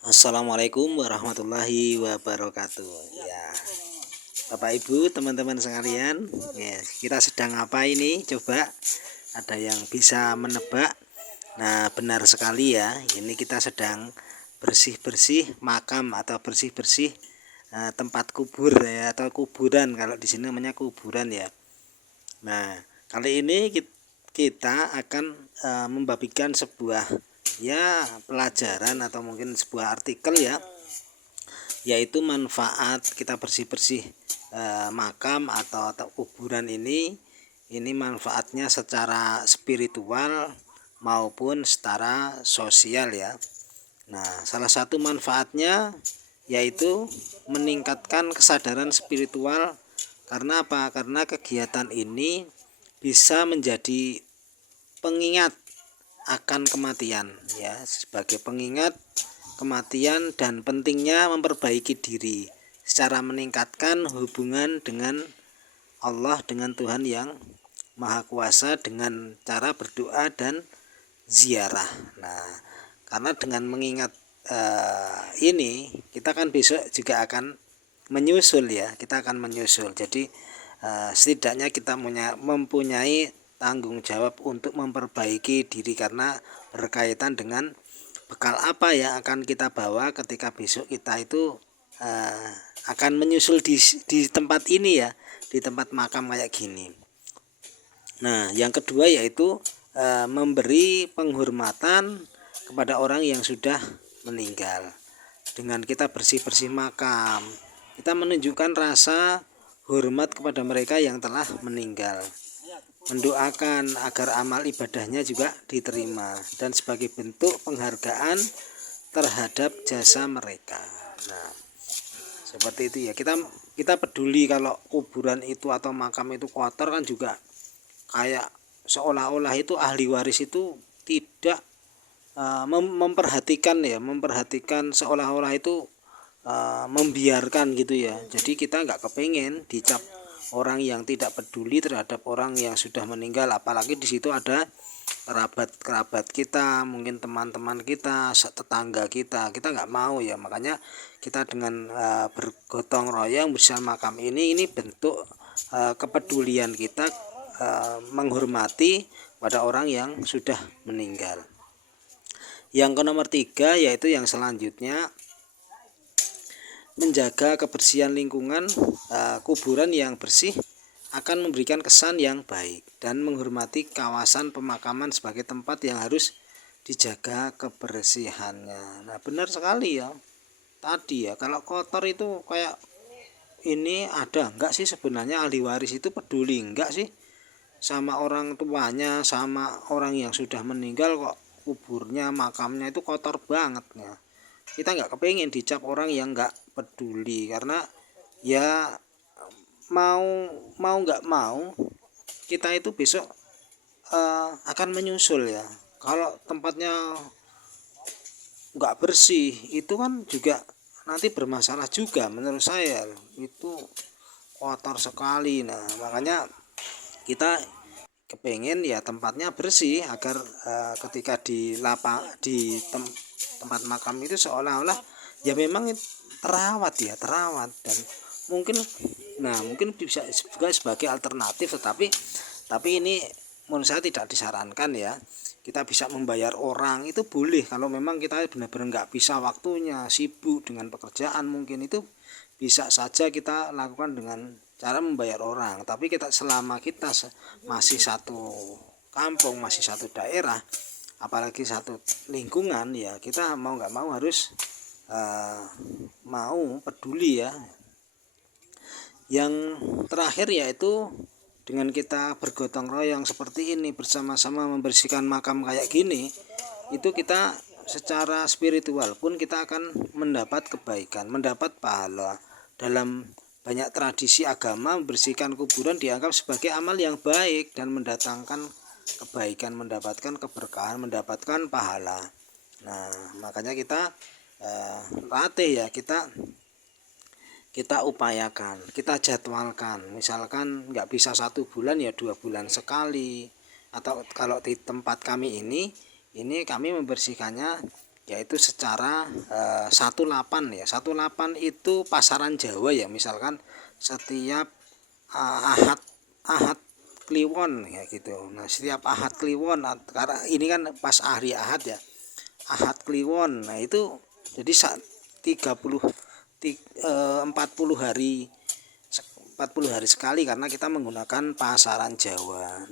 Assalamualaikum warahmatullahi wabarakatuh. Ya, Bapak Ibu, teman-teman sekalian, ya, kita sedang apa ini? Coba ada yang bisa menebak? Nah, benar sekali ya. Ini kita sedang bersih-bersih makam atau bersih-bersih tempat kubur ya, atau kuburan, kalau di sini namanya kuburan ya. Nah, kali ini kita akan membagikan sebuah ya pelajaran atau mungkin sebuah artikel ya, yaitu manfaat kita bersih-bersih makam atau kuburan ini manfaatnya secara spiritual maupun secara sosial ya. Nah, salah satu manfaatnya yaitu meningkatkan kesadaran spiritual. Karena apa? Karena kegiatan ini bisa menjadi pengingat akan kematian ya, sebagai pengingat kematian dan pentingnya memperbaiki diri secara meningkatkan hubungan dengan Allah, dengan Tuhan yang Maha Kuasa, dengan cara berdoa dan ziarah. Nah, karena dengan mengingat ini kita kan besok juga akan menyusul ya, kita akan menyusul. Jadi setidaknya kita mempunyai tanggung jawab untuk memperbaiki diri, karena berkaitan dengan bekal apa yang akan kita bawa ketika besok kita itu akan menyusul di tempat ini ya, di tempat makam kayak gini. Nah, yang kedua yaitu memberi penghormatan kepada orang yang sudah meninggal. Dengan kita bersih-bersih makam, kita menunjukkan rasa hormat kepada mereka yang telah meninggal, mendoakan agar amal ibadahnya juga diterima, dan sebagai bentuk penghargaan terhadap jasa mereka. Nah, seperti itu ya, kita peduli kalau kuburan itu atau makam itu kotor kan juga kayak seolah-olah itu ahli waris itu tidak memperhatikan seolah-olah itu membiarkan gitu ya. Jadi kita nggak kepengen dicap orang yang tidak peduli terhadap orang yang sudah meninggal, apalagi di situ ada kerabat kita, mungkin teman-teman kita, tetangga kita nggak mau ya. Makanya kita dengan bergotong royong bersama makam ini bentuk kepedulian kita menghormati pada orang yang sudah meninggal. Yang ke nomor 3 yaitu yang selanjutnya, menjaga kebersihan lingkungan. Kuburan yang bersih akan memberikan kesan yang baik dan menghormati kawasan pemakaman sebagai tempat yang harus dijaga kebersihannya. Nah, benar sekali ya tadi ya, kalau kotor itu kayak ini ada enggak sih sebenarnya ahli waris itu peduli enggak sih sama orang tuanya, sama orang yang sudah meninggal, kok kuburnya makamnya itu kotor banget ya. Kita nggak kepengen dicap orang yang nggak peduli, karena ya mau mau nggak mau kita itu besok akan menyusul ya. Kalau tempatnya nggak bersih itu kan juga nanti bermasalah juga menurut saya, itu kotor sekali. Nah, makanya kita kepengen ya tempatnya bersih agar ketika tempat makam itu seolah-olah ya memang terawat dan mungkin mungkin bisa juga sebagai alternatif, tapi ini menurut saya tidak disarankan ya. Kita bisa membayar orang itu boleh kalau memang kita benar-benar nggak bisa, waktunya sibuk dengan pekerjaan, mungkin itu bisa saja kita lakukan dengan cara membayar orang. Tapi selama kita masih satu kampung, masih satu daerah, apalagi satu lingkungan ya, kita mau nggak mau harus mau peduli ya. Yang terakhir yaitu dengan kita bergotong royong seperti ini, bersama-sama membersihkan makam kayak gini, itu kita secara spiritual pun kita akan mendapat kebaikan, mendapat pahala. Dalam banyak tradisi agama, membersihkan kuburan dianggap sebagai amal yang baik dan mendatangkan kebaikan, mendapatkan keberkahan, mendapatkan pahala. Nah, makanya kita latih ya, kita upayakan, kita jadwalkan. Misalkan nggak bisa 1 bulan ya 2 bulan sekali. Atau kalau di tempat kami ini kami membersihkannya yaitu secara 18 ya. 18 itu pasaran Jawa ya, misalkan setiap Ahad Kliwon ya gitu. Nah, setiap Ahad Kliwon, karena ini kan pas hari Ahad ya, Ahad Kliwon. Nah, itu jadi 40 40 hari sekali karena kita menggunakan pasaran Jawa.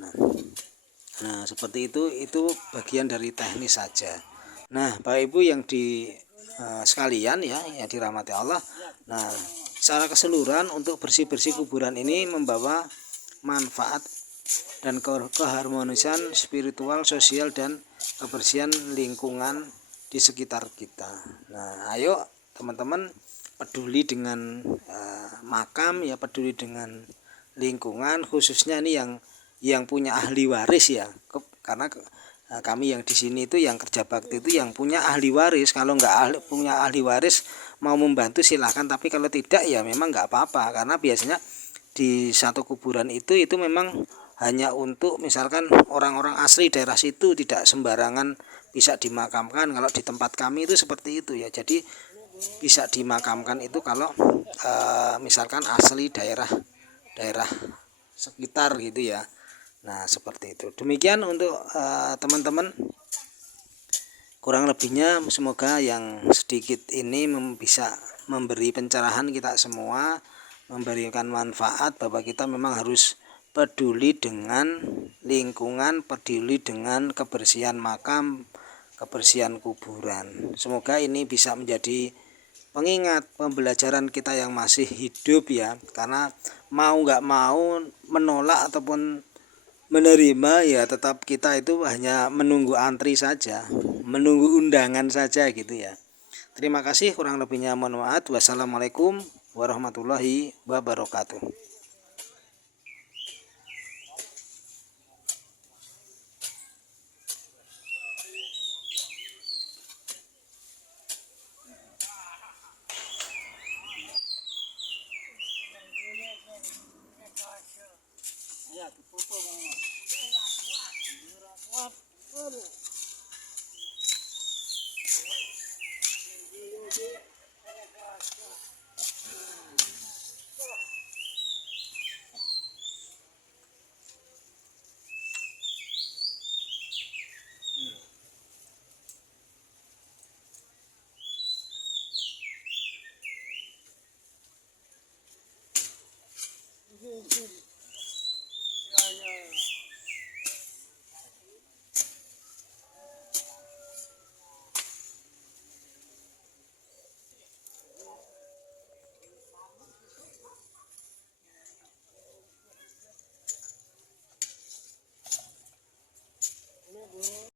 Nah, seperti itu bagian dari teknis saja. Nah, Bapak Ibu yang sekalian ya, yang dirahmati Allah. Nah, secara keseluruhan untuk bersih-bersih kuburan ini membawa manfaat dan keharmonisan spiritual, sosial, dan kebersihan lingkungan di sekitar kita. Nah, ayo teman-teman peduli dengan makam ya, peduli dengan lingkungan, khususnya ini yang punya ahli waris ya, karena kami yang di sini itu yang kerja bakti itu yang punya ahli waris. Kalau nggak punya ahli waris mau membantu silahkan, tapi kalau tidak ya memang nggak apa-apa, karena biasanya di satu kuburan itu memang hanya untuk misalkan orang-orang asli daerah situ, tidak sembarangan bisa dimakamkan. Kalau di tempat kami itu seperti itu ya, jadi bisa dimakamkan itu kalau misalkan asli daerah sekitar gitu ya. Nah, seperti itu. Demikian untuk teman-teman, kurang lebihnya semoga yang sedikit ini bisa memberi pencerahan kita semua, memberikan manfaat bahwa kita memang harus peduli dengan lingkungan, peduli dengan kebersihan makam, kebersihan kuburan. Semoga ini bisa menjadi pengingat, pembelajaran kita yang masih hidup ya, karena mau nggak mau, menolak ataupun menerima ya, tetap kita itu hanya menunggu antri saja, menunggu undangan saja gitu ya. Terima kasih, kurang lebihnya mohon maaf. Wassalamualaikum warahmatullahi wabarakatuh.